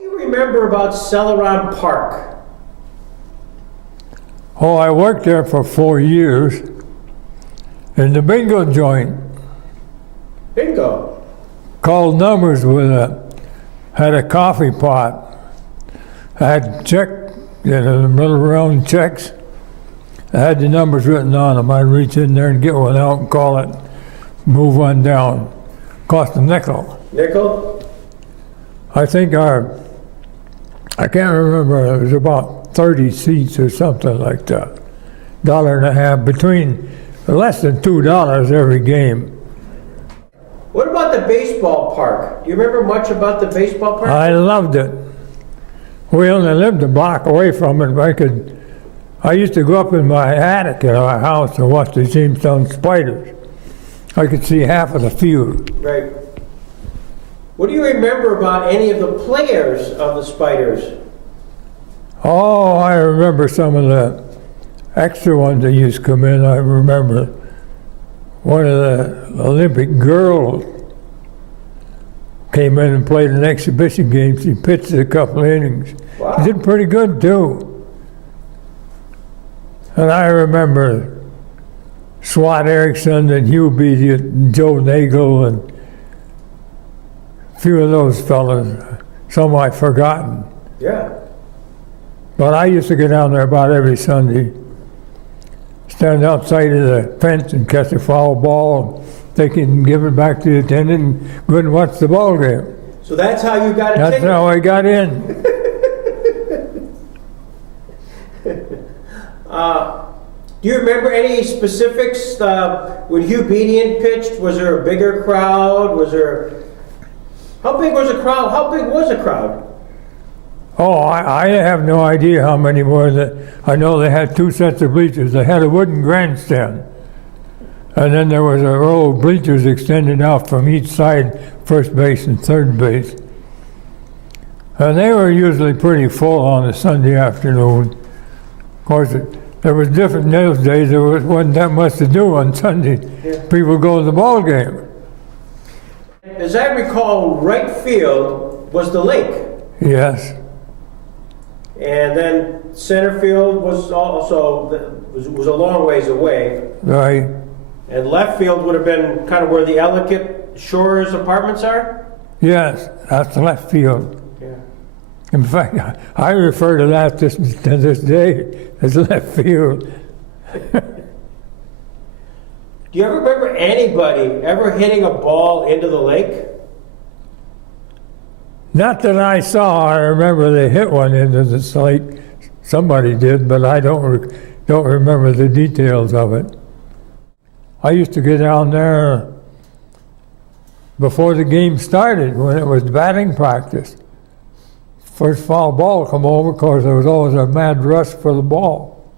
What do you remember about Celoron Park? Oh, I worked there for 4 years in the bingo joint. Bingo. Called numbers had a coffee pot. I had check, the little round checks. I had the numbers written on them. I'd reach in there and get one out and call it, move one down. Cost a nickel. Nickel? I think I can't remember, it was about 30 seats or something like that. $1.50, between less than $2 every game. What about the baseball park? Do you remember much about the baseball park? I loved it. We only lived a block away from it. I used to go up in my attic at our house and watch the Jamestown Spiders. I could see half of the field. Right. What do you remember about any of the players of the Spiders? Oh, I remember some of the extra ones that used to come in. I remember one of the Olympic girls came in and played an exhibition game. She pitched a couple innings. Wow. She did pretty good too. And I remember Swat Erickson and Hugh Beatty and Joe Nagel and a few of those fellas. Some I've forgotten. Yeah. But I used to get down there about every Sunday, stand outside of the fence and catch a foul ball, take it and give it back to the attendant and go and watch the ball game. So that's how you got a That's ticket? how I got in. Do you remember any specifics when Hugh Beatty pitched? Was there a bigger crowd? How big was the crowd? How big was the crowd? Oh, I have no idea how many more. I know they had 2 sets of bleachers. They had a wooden grandstand. And then there was a row of bleachers extended out from each side, first base and third base. And they were usually pretty full on a Sunday afternoon. Of course, there was different in those days. There wasn't that much to do on Sunday. Yeah. People would go to the ball game. As I recall, right field was the lake. Yes. And then center field was also was a long ways away. Right. And left field would have been kind of where the Ellicott Shores apartments are? Yes, that's left field. Yeah. In fact, I refer to that to this day as left field. Do you ever remember anybody ever hitting a ball into the lake? Not that I saw. I remember they hit one into the lake. Somebody did, but I don't remember the details of it. I used to get down there before the game started when it was batting practice. First foul ball come over, of course, there was always a mad rush for the ball.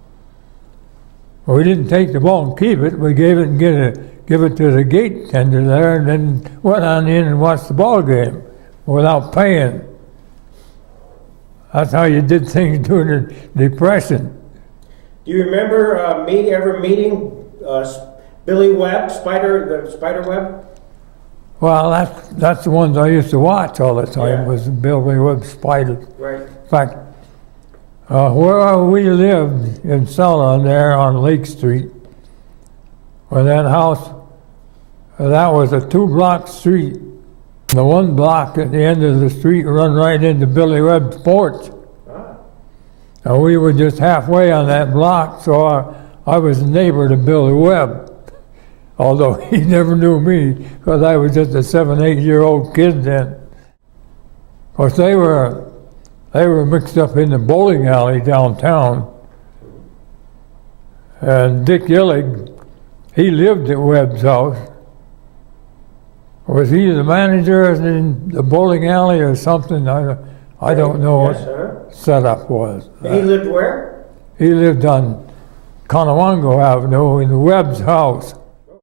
We didn't take the ball and keep it. We gave it and give it to the gate tender there, and then went on in and watched the ball game without paying. That's how you did things during the Depression. Do you remember ever meeting Billy Webb, the Spider Webb? Well, that's the ones I used to watch all the time, Yeah. was Billy Webb Spiders. Right. In fact, where we lived in Celoron there on Lake Street, where that house, that was a 2-block street. The 1 block at the end of the street run right into Billy Webb's porch. Ah. And we were just halfway on that block, so I was a neighbor to Billy Webb. Although he never knew me, because I was just a 7, 8-year-old kid then. Of course, they were mixed up in the bowling alley downtown. And Dick Illig, he lived at Webb's house. Was he the manager in the bowling alley or something? I don't know Yes, what sir. setup was. And he lived where? He lived on Conewango Avenue in the Webb's house.